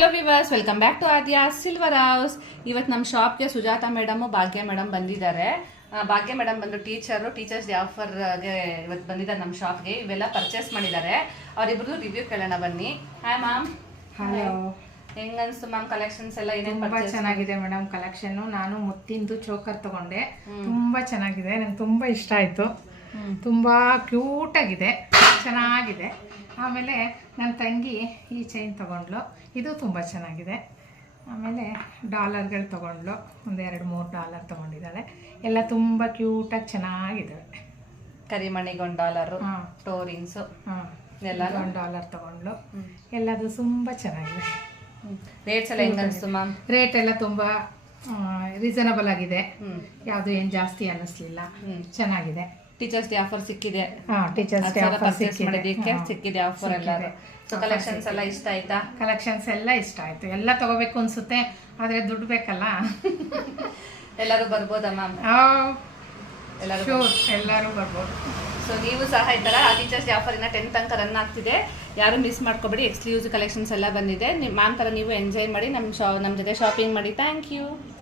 Hello viewers, welcome back to Aadya silver house. ಇವತ್ತು ನಮ್ಮ ಶಾಪ್ಗೆ ಸುಜಾತಾ ಮೇಡಮ್, ಭಾಗ್ಯ ಮೇಡಮ್ ಬಂದಿದ್ದಾರೆ. ಭಾಗ್ಯ ಮೇಡಮ್ ಬಂದು ಟೀಚರ್ಸ್ ಡೇ ಆಫರ್ಗೆ ಇವತ್ತು ಬಂದಿದ್ದಾರೆ ನಮ್ಮ ಶಾಪ್ಗೆ. ಇವೆಲ್ಲ ಪರ್ಚೇಸ್ ಮಾಡಿದ್ದಾರೆ. ಅವರಿಬ್ರದ್ದು ರಿವ್ಯೂ ಕೇಳೋಣ ಬನ್ನಿ. Hi ma'am. ಹಲೋ. ಹೆಂಗನ್ಸ್ತು ಮ್ಯಾಮ್ ಕಲೆಕ್ಷನ್ಸ್ ಎಲ್ಲ? ತುಂಬಾ ಚೆನ್ನಾಗಿದೆ ಮೇಡಮ್ ಕಲೆಕ್ಷನ್. ನಾನು ಮುತ್ತಿಂದು ಚೋಕರ್ ತಗೊಂಡೆ, ತುಂಬಾ ಚೆನ್ನಾಗಿದೆ, ನಂಗೆ ತುಂಬಾ ಇಷ್ಟ ಆಯ್ತು. ತುಂಬಾ ಕ್ಯೂಟ್ ಆಗಿದೆ, ಚೆನ್ನಾಗಿದೆ. ಆಮೇಲೆ ನನ್ನ ತಂಗಿ ಈ ಚೈನ್ ತಗೊಂಡ್ಲು, ಇದು ತುಂಬ ಚೆನ್ನಾಗಿದೆ. ಆಮೇಲೆ ಡಾಲರ್ಗಳು ತಗೊಂಡ್ಲು, ಒಂದು 2-3 ಡಾಲರ್ ತೊಗೊಂಡಿದ್ದಾಳೆ. ಎಲ್ಲ ತುಂಬ ಕ್ಯೂಟಾಗಿ ಚೆನ್ನಾಗಿದ್ದಾವೆ. ಕರಿಮಣಿಗೊಂದು ಡಾಲರು, ಟೋರಿಂಗ್ಸು ಎಲ್ಲ $1 ತಗೊಂಡ್ಲು. ಎಲ್ಲದು ತುಂಬ ಚೆನ್ನಾಗಿದೆ. ರೇಟ್ಸ್ ಎಲ್ಲ ಹೆಂಗನ್ಸ್ತು ಮ್ಯಾಮ್? ರೇಟ್ ಎಲ್ಲ ತುಂಬ ರೀಸನಬಲ್ ಆಗಿದೆ, ಯಾವುದು ಏನು ಜಾಸ್ತಿ ಅನ್ನಿಸ್ಲಿಲ್ಲ, ಚೆನ್ನಾಗಿದೆ. ಟೀಚರ್ಸ್ ಡೇ ಆಫರ್ ಸಿಕ್ಕಿದೆ. ಟೀಚರ್ಸ್ ಡೇ ಆಫರ್ ಸಿಕ್ಕಿದೆ ಆಫರ್ ಎಲ್ಲ. ಕಲೆಕ್ಷನ್ಸ್ ಎಲ್ಲ ಇಷ್ಟ ಆಯ್ತಾ? ಕಲೆಕ್ಷನ್ಸ್ ಎಲ್ಲ ಇಷ್ಟ ಆಯ್ತು. ಎಲ್ಲ ತಗೋಬೇಕು ಅನ್ಸುತ್ತೆ, ಆದ್ರೆ ದುಡ್ಡು ಬೇಕಲ್ಲ. ಎಲ್ಲರೂ ಬರ್ಬೋದಾ ಮ್ಯಾಮ್? ಎಲ್ಲರೂ ಬರ್ಬೋದು. ಸೊ ನೀವು ಸಹ ಈ ಥರ ಟೀಚರ್ಸ್ ಡೇ ಆಫರ್ ಇನ್ನ 10 ತನಕ ರನ್ ಆಗ್ತಿದೆ. ಯಾರು ಮಿಸ್ ಮಾಡ್ಕೊಬೇಡಿ. ಎಕ್ಸ್ಕ್ಲೂಸಿವ್ ಕಲೆಕ್ಷನ್ಸ್ ಎಲ್ಲ ಬಂದಿದೆ. ಮ್ಯಾಮ್ ಥರ ನೀವು ಎಂಜಾಯ್ ಮಾಡಿ, ನಮ್ಮ ಜೊತೆ ಶಾಪಿಂಗ್ ಮಾಡಿ. Thank you.